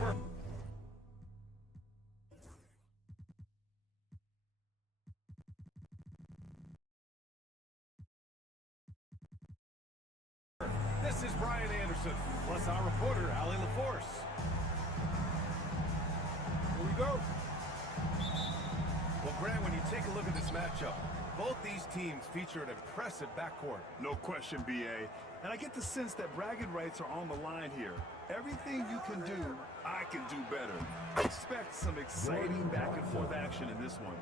Spurs. This is Brian Anderson, plus our reporter, Ali LaForce. Here we go. Well, Grant, when you take a look at this matchup, both these teams feature an impressive backcourt. No question, B.A. And I get the sense that bragging rights are on the line here. Everything you can do, I can do better. Expect some exciting back-and-forth action in this one.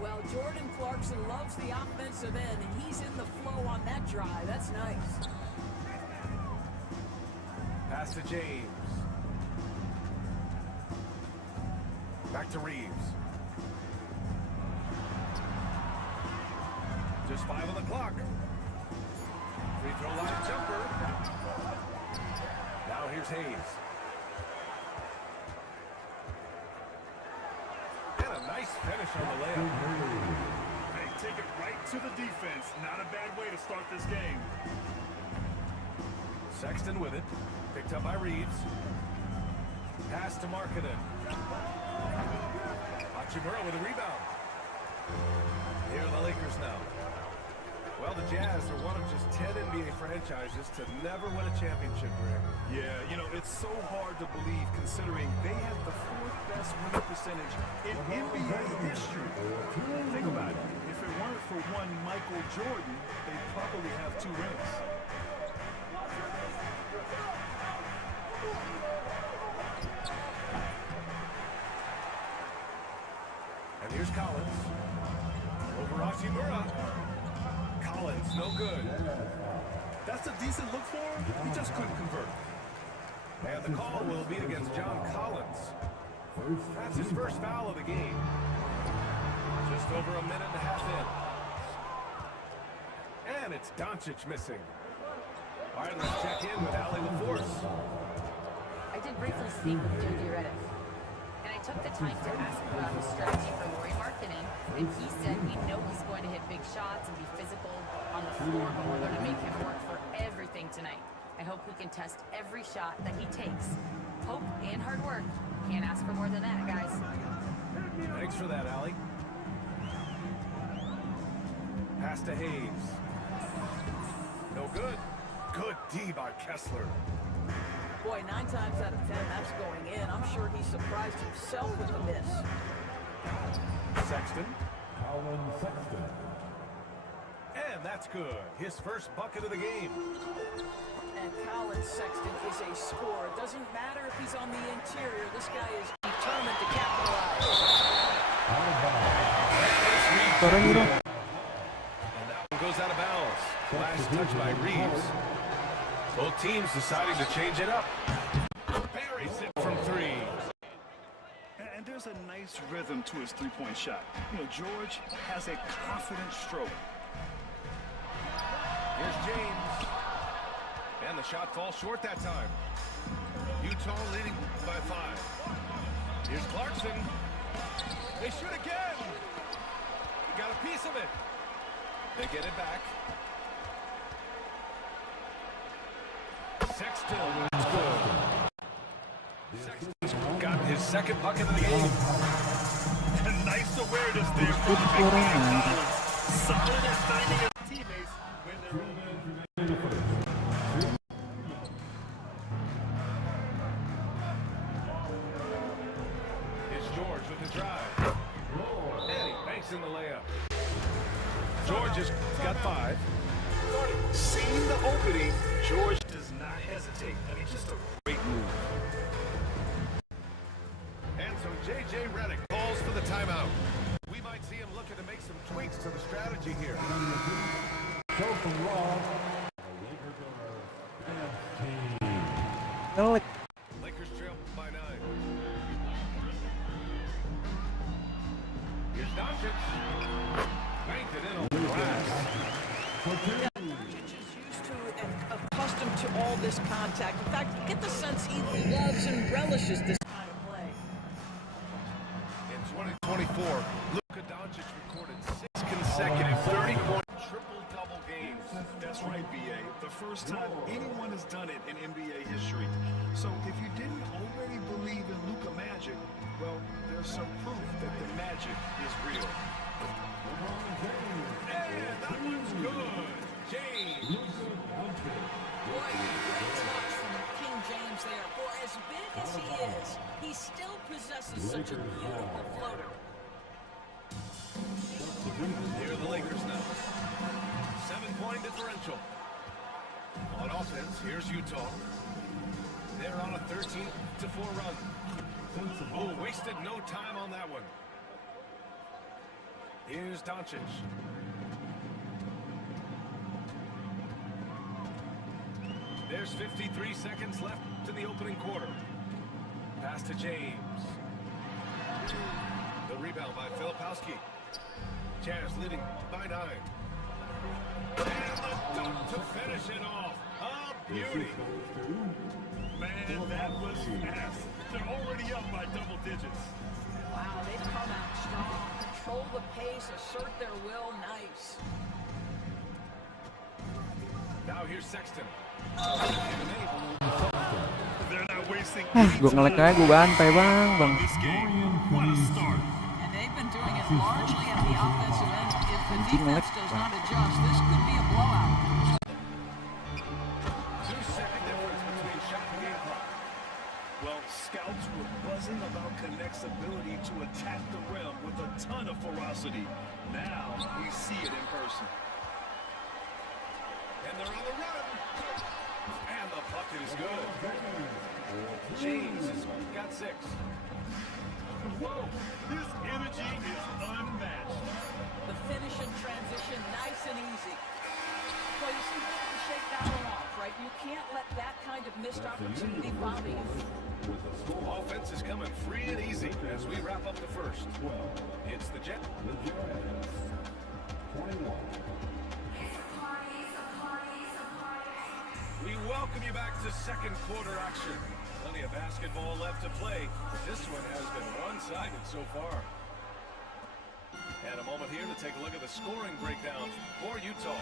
Well, Jordan Clarkson loves the offensive end, and he's in the flow on that drive. That's nice. Pass to James. Back to Reeves. Just 5 on the clock. Free throw line jumper. Now here's Hayes. And a nice finish on the layup. Hey, take it right to the defense. Not a bad way to start this game. Sexton with it. Picked up by Reeves. Pass to Markkanen. Hachimura with a rebound. Here are the Lakers now. Well, the Jazz are one of just 10 NBA franchises to never win a championship, Greg. Yeah, you know, it's so hard to believe considering they have the 4th best winning percentage in NBA history. Think about it. If it weren't for one Michael Jordan, they'd probably have 2 rings. And here's Collins. Over Hachimura. Collins, no good. That's a decent look for him. He just couldn't convert. And the call will be against John Collins. That's his first foul of the game. Just over a minute and a half in. And it's Doncic missing. All right, let's check in with Ali LaForce. I did briefly speak with J.J. Redick, and I took the time to ask him about his strategy for Lauri Markkanen, and he said we know he's going to hit big shots and be physical on the floor, but we're going to make him work for everything tonight. I hope we can test every shot that he takes. Hope and hard work. Can't ask for more than that, guys. Thanks for that, Ali. Pass to Hayes. No good. Good D by Kessler. Boy, 9 times out of 10, that's going in. I'm sure he surprised himself with the miss. Sexton. Colin Sexton. And that's good. His first bucket of the game. And Colin Sexton is a scorer. It doesn't matter if he's on the interior. This guy is determined to capitalize. And that one goes out of bounds. Last touch by Reeves. Both teams deciding to change it up. Buries it from 3. And there's a nice rhythm to his three-point shot. You know, George has a confident stroke. Here's James. And the shot falls short that time. Utah leading by 5. Here's Clarkson. They shoot again. Got a piece of it. They get it back. Sexton. Sexton's got his second bucket of the game. Nice awareness there from Big Man Collins. Solid at finding his teammates when they're It's George with the drive. And he banks in the layup. George has got 5. seeing the opening. George does not hesitate. I mean, just a great move. And so J.J. Redick calls for the timeout. We might see him looking to make some tweaks to the strategy here. Lakers trail by 9. Here's Doncic. Banked it in on the glass. Yeah, Doncic is used to and accustomed to all this contact. In fact, you get the sense he loves and relishes this kind of play. In 2024, Luka Doncic recorded 6 consecutive 30-point triple-double games. That's right, BA. The first time anyone has done it in NBA history. So if you didn't already believe in Luka Magic, well, there's some proof that the magic is real. And that one's good. James. Boy, great touch from King James there. For as big as he is, he still possesses such a beautiful floater. Here are the Lakers now. 7-point differential. On offense, here's Utah. They're on a 13-4 run. Oh, wasted no time on that one. Here's Doncic. There's 53 seconds left in the opening quarter. Pass to James. The rebound by Filipowski. Jazz leading by 9. And the dunk to finish it off. A beauty. Man, that was fast. They're already up by double digits. Wow, they've come out strong. Control the pace, assert their will. Nice. Now here's Sexton. They're not wasting Gục là cái của bạn phải vang bằng this game. What a start. And they've been doing it largely at the offensive end. If the Chính là defense does not adjust, this could be a blowout. 2-second difference between shot and game clock. Well, scouts were buzzing about Connect's ability to attack the rim with a ton of ferocity. Now we see it in person. And they're on the run. And the bucket is good. James has got 6. Whoa, his energy is unmatched. The finish and transition, nice and easy. Well, you see, you have to shake that one off, right? You can't let that kind of missed opportunity bother you. Offense is coming free and easy as we wrap up the first. It's the Jets. We welcome you back to second quarter action. Plenty of basketball left to play. This one has been one-sided so far. And a moment here to take a look at the scoring breakdown for Utah.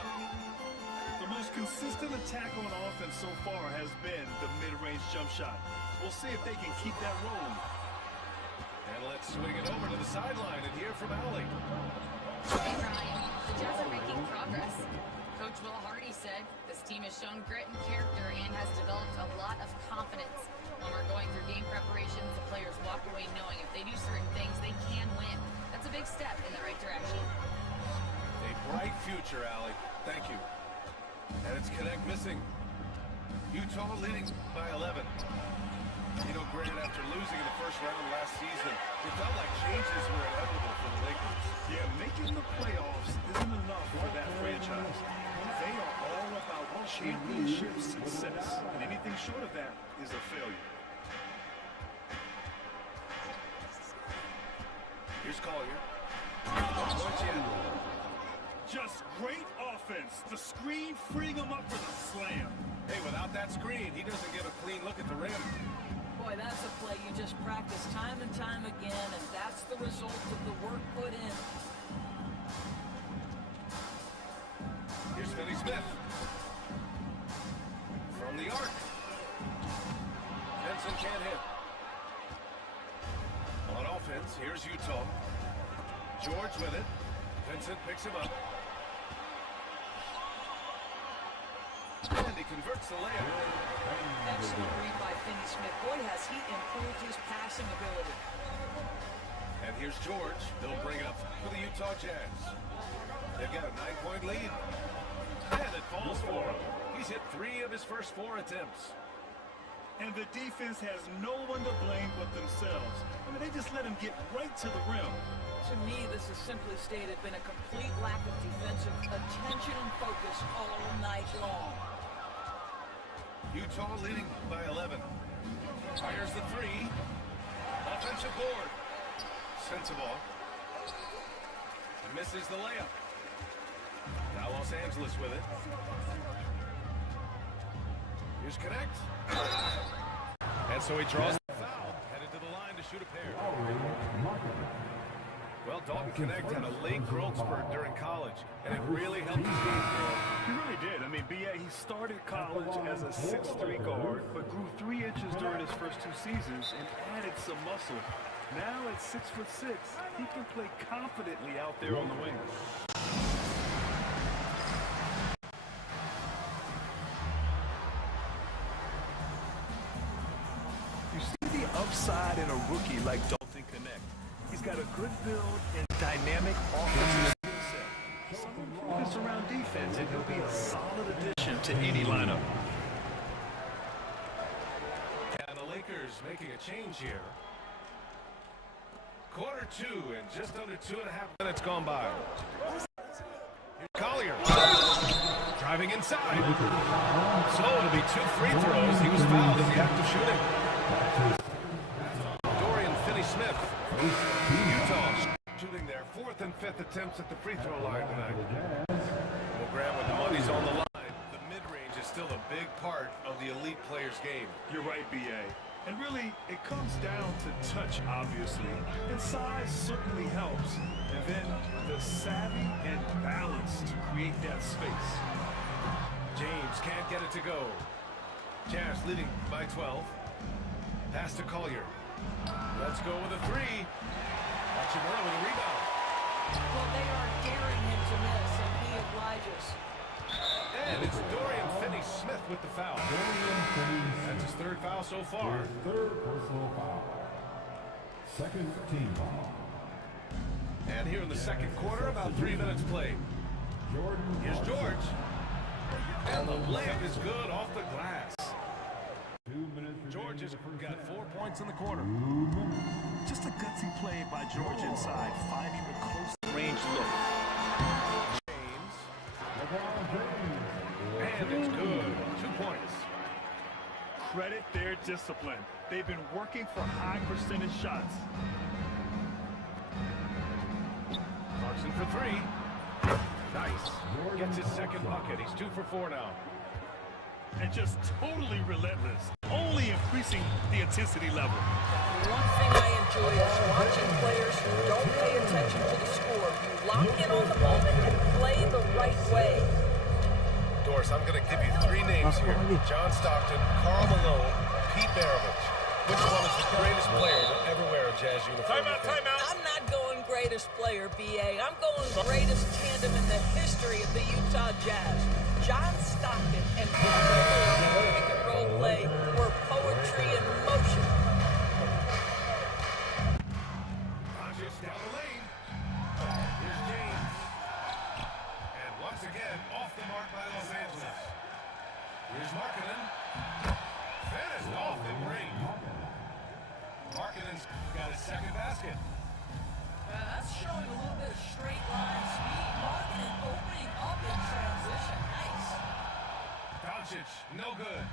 The most consistent attack on offense so far has been the mid-range jump shot. We'll see if they can keep that rolling. And let's swing it over to the sideline and hear from Allie. Hey, Ryan. The Jazz are making progress. Coach Will Hardy said this team has shown grit and character and has developed a lot of confidence. When we're going through game preparations, the players walk away knowing if they do certain things, they can win. That's a big step in the right direction. A bright future, Allie. Thank you. And it's Connect missing. Utah leading by 11. You know, Grant, after losing in the first round last season, it felt like changes were inevitable for the Lakers. Yeah, making the playoffs isn't enough for that franchise. They are all about championship success, and anything short of that is a failure. Here's Collier. No points yet. Just great offense. The screen freeing him up for the slam. Hey, without that screen, he doesn't get a clean look at the rim. Boy, that's a play you just practice time and time again, and that's the result of the work put in. Here's Finney Smith. From the arc. Benson can't hit. On offense, here's Utah. George with it. Vincent picks him up. And he converts the layup. Excellent read by Finney Smith. Boy, has he improved his passing ability. And here's George. They'll bring it up for the Utah Jazz. They've got a 9-point lead. And it falls for him. He's hit 3 of his first 4 attempts. And the defense has no one to blame but themselves. I mean, they just let him get right to the rim. To me, this has simply stated been a complete lack of defensive attention and focus all night long. Utah leading by 11. Fires the 3. Offensive board. Sends the ball. Misses the layup. Now Los Angeles with it. Here's Connect. And so he draws the foul. Headed to the line to shoot a pair. Well, Dalton Connect had a late growth spurt during college, and it really helped his game grow. He really did. I mean, B.A., he started college as a 6'3" guard, but grew 3 inches during his first 2 seasons and added some muscle. Now at 6'6", he can play confidently out there on the wing. You see the upside in a rookie like Dalton Connect. He's got a good build and dynamic offensive skill set. Some improvements around defense, and he'll be a solid addition to any lineup. And the Lakers making a change here. Quarter 2 and just under 2.5 minutes gone by. Here's Collier driving inside. So it'll be 2 free throws. He was fouled in the act of shooting. Dorian Finney-Smith. Utah shooting their 4th and 5th attempts at the free throw line tonight. Well, Graham, when the money's on the line, the mid-range is still a big part of the elite player's game. You're right, B.A. And really, it comes down to touch, obviously. And size certainly helps. And then the savvy and balance to create that space. James can't get it to go. Jazz leading by 12. Pass to Collier. Let's go with a 3. Watch him early with a rebound. Well, they are daring him to miss, and he obliges. And it's Dorian Finney-Smith with the foul. That's his 3rd foul so far. His 3rd personal foul. 2nd team foul. And here in the 2nd quarter, about 3 minutes played. Here's George. And the layup is good off the glass. 2 minutes. George has got 4 points in the quarter. Just a gutsy play by George inside, finding the close range look. And it's good. 2 points. Credit their discipline. They've been working for high percentage shots. Clarkson for 3. Nice. Gets his 2nd bucket. He's 2 for 4 now. And just totally relentless, only increasing the intensity level. One thing I enjoy is watching players who don't pay attention to the score. You lock in on the moment and play the right way. Doris, I'm going to give you 3 names here. John Stockton, Karl Malone, Pete Maravich. Which one is the greatest player to ever wear a Jazz uniform? Timeout. I'm not going greatest player, B.A. I'm going greatest tandem in the history of the Utah Jazz. John Stockton and pick and roll play were poetry in motion. Rodgers down the lane. Here's James. And once again, off the mark by Los Angeles. Here's Markkanen. Finished off the ring. Markkanen's got his 2nd basket. That's showing a little bit of straight line speed. Markkanen opening up in transition. Nice. Doncic, no good.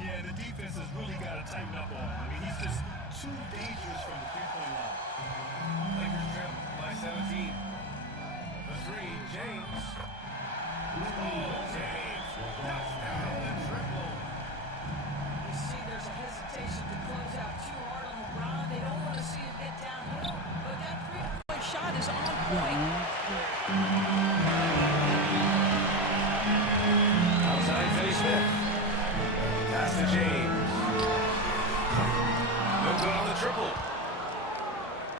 Yeah, the defense has really got to tighten up on him. I mean, he's just too dangerous from the 3-point line. Lakers trip by 17. The 3, James. Oh, James. That's down the triple. You see there's a hesitation to close out too hard on LeBron. They don't want to see him get downhill. But that 3-point shot is on point.